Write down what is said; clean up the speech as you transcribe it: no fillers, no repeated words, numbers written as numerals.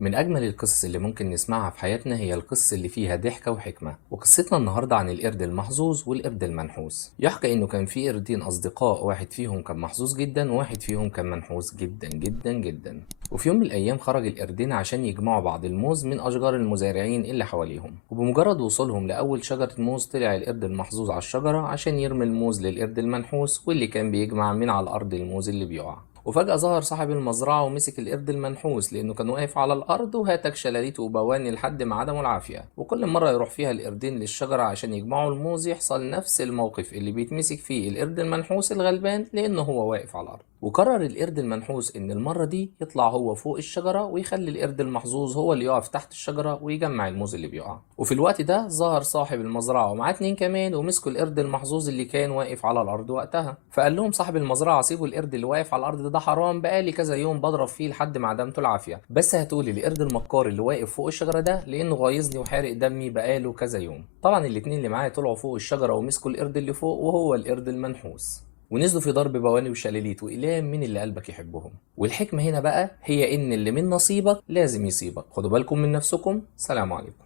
من أجمل القصص اللي ممكن نسمعها في حياتنا هي القصص اللي فيها ضحكة وحكمة، وقصتنا النهاردة عن القرد المحظوظ والقرد المنحوس. يحكى إنه كان في قردين أصدقاء، واحد فيهم كان محظوظ جدا وواحد فيهم كان منحوس جدا جدا جدا. وفي يوم من الأيام خرج القردين عشان يجمعوا بعض الموز من أشجار المزارعين اللي حواليهم، وبمجرد وصولهم لأول شجرة موز طلع القرد المحظوظ على الشجرة عشان يرمي الموز للقرد المنحوس واللي كان بيجمع من على الأرض الموز اللي بيقع. وفجأة ظهر صاحب المزرعة ومسك القرد المنحوس لأنه كان واقف على الأرض وهاتك شلاليت وبواني لحد ما عدموا العافية. وكل مرة يروح فيها القردين للشجرة عشان يجمعوا الموز يحصل نفس الموقف اللي بيتمسك فيه القرد المنحوس الغلبان لأنه هو واقف على الأرض. وقرر القرد المنحوس إن المرة دي يطلع هو فوق الشجرة ويخلي القرد المحظوظ هو اللي يقف تحت الشجرة ويجمع الموز اللي بيقع. وفي الوقت ده ظهر صاحب المزرعة ومعاه اتنين كمان ومسكوا القرد المحظوظ اللي كان واقف على الأرض وقتها. فقال لهم صاحب المزرعة سيبوا القرد اللي واقف على الأرض ده حرام، بقالي كذا يوم بضرب فيه لحد ما عدمته العافية، بس هاتولي القرد المكار اللي واقف فوق الشجرة ده لأنه غايظني وحارق دمي بقاله كذا يوم. طبعا الاتنين اللي معاه طلعوا فوق الشجرة ومسكوا القرد اللي فوق وهو القرد المنحوس، ونزلوا في ضرب بواني وشلاليت وإقلام من اللي قلبك يحبهم. والحكمة هنا بقى هي إن اللي من نصيبك لازم يصيبك. خدوا بالكم من نفسكم. سلام عليكم.